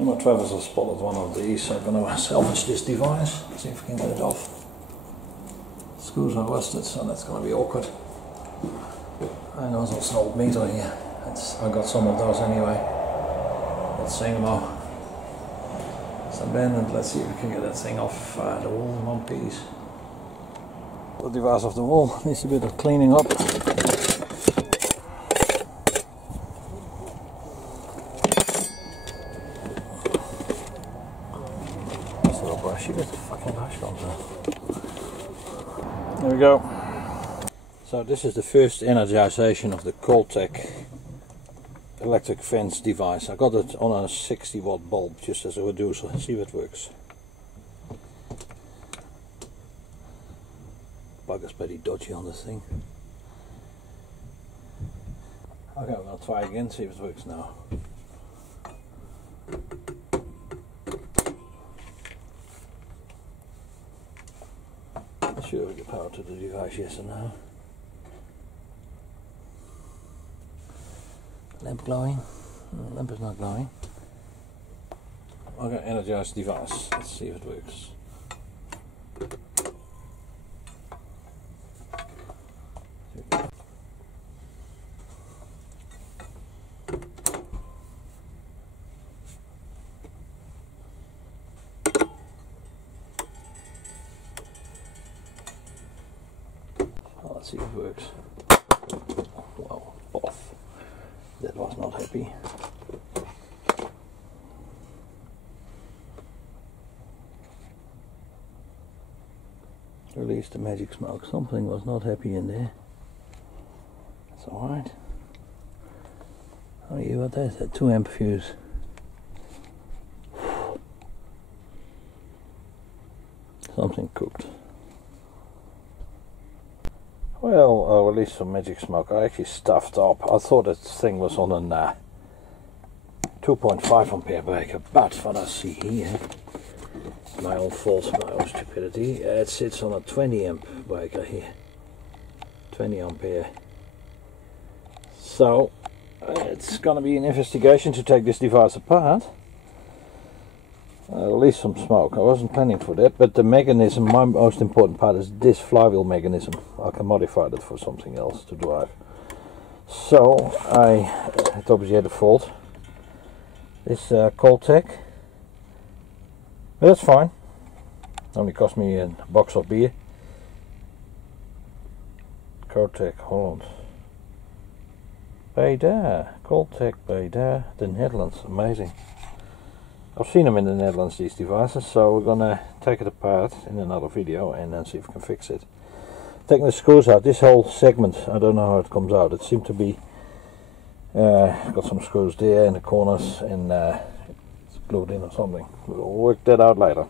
In my travels I spotted one of these, so I'm going to salvage this device, see if I can get it off. Screws are rusted, so that's going to be awkward. And there's also an old meter here. I got some of those anyway. Let's sing them out. So then, and let's see if we can get that thing off the wall in one piece. The device off the wall needs a bit of cleaning up. Nice little brush, you get the fucking brush on there. There we go. So this is the first energization of the Koltec electric fence device. I got it on a 60 watt bulb just as a reducer. See if it works. Bugger's pretty dodgy on this thing. Okay, I'm going to try again, see if it works now. Not sure we get power to the device, yes or no. Lamp glowing? No, lamp is not glowing. Okay, energized device. Let's see if it works. Oh, let's see if it works. Wow, off. That was not happy. Release the magic smoke. Something was not happy in there. That's alright. Oh yeah, what is that? 2 amp fuse. Something cooked. Well, I released some magic smoke. I actually stuffed up. I thought that thing was on a 2.5 ampere breaker, but what I see here, my own fault, my own stupidity, it sits on a 20 amp breaker here. 20 ampere. So, it's going to be an investigation to take this device apart. Release some smoke. I wasn't planning for that, but the mechanism, my most important part is this flywheel mechanism. I can modify that for something else to drive. So it obviously had a fault. This Koltec, but that's fine. Only cost me a box of beer. Koltec Holland. Breda, Koltec Breda, the Netherlands, amazing. I've seen them in the Netherlands, these devices, so we're gonna take it apart in another video and then see if we can fix it. Taking the screws out, this whole segment, I don't know how it comes out. It seemed to be got some screws there in the corners and it's glued in or something. We'll work that out later.